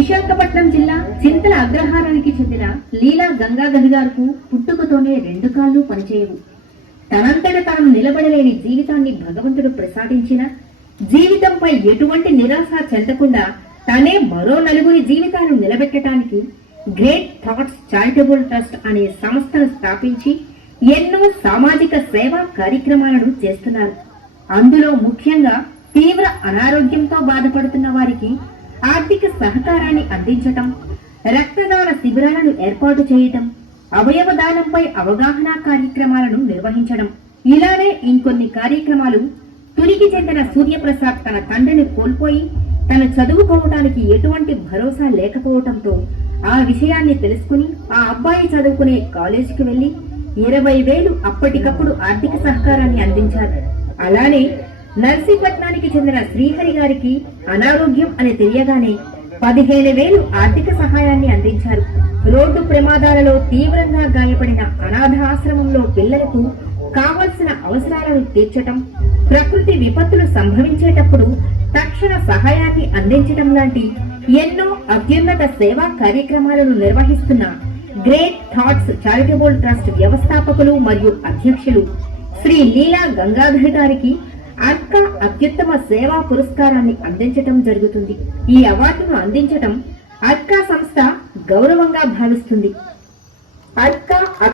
విశాఖపట్నం జిల్లా చింతల అగ్రహారానికి చెందిన లీలా గంగాధర్ గారు పుట్టుకతోనే రెండు కాళ్ళు పనిచేయవు. తనంతట తాను నిలబడలేని జీవితాన్ని భగవంతుడు ప్రసాదించిన, జీవితంపై ఎటువంటి నిరాశ చెందకుండా తనే మరో నలుగురి జీవితాలను నిలబెట్టడానికి గ్రేట్ థాట్స్ చారిటబుల్ ట్రస్ట్ అనే సంస్థను స్థాపించి ఎన్నో సామాజిక సేవా కార్యక్రమాలను చేస్తున్నారు. అందులో ముఖ్యంగా తీవ్ర అనారోగ్యంతో బాధపడుతున్న వారికి ఆర్థిక సహకారాన్ని అందించటం, రక్తదాన శిబిరాలను ఏర్పాటు చేయటం, అవయవ దానంపై అవగాహన కార్యక్రమాలను నిర్వహించడం, ఇలానే ఇంకొన్ని కార్యక్రమాలు. తురికి చెందిన సూర్యప్రసాద్ తన తండ్రిని కోల్పోయి తను చదువుకోవటానికి ఎటువంటి భరోసా లేకపోవటంతో ఆ విషయాన్ని తెలుసుకుని ఆ అబ్బాయి చదువుకునే కాలేజీకి వెళ్లి 20,000 అప్పటికప్పుడు ఆర్థిక సహకారాన్ని అందించారు. అలానే నర్సీపట్నానికి చెందిన శ్రీహరి గారికి అనారోగ్యం అని తెలియగానే 15,000 ఆర్థిక సహాయాన్ని అందించారు. రోడ్డు ప్రమాదాలలో తీవ్రంగా గాయపడిన అనాథ ఆశ్రమంలో పిల్లలకు కావలసిన అవసరాలను తీర్చటం, ప్రకృతి విపత్తులు సంభవించేటప్పుడు తక్షణ సహాయాన్ని అందించటం లాంటి ఎన్నో అత్యున్నత సేవా కార్యక్రమాలను నిర్వహిస్తున్న గ్రేట్ థాట్స్ చారిటబుల్ ట్రస్ట్ వ్యవస్థాపకులు మరియు అధ్యక్షులు శ్రీ లీలా గంగాధర్ గారికి అర్కా అత్యుత్తమ సేవా పురస్కారాన్ని అందించటం జరుగుతుంది. ఈ అవార్డును అందించటం అర్కా సంస్థ గౌరవంగా భావిస్తుంది. అర్కా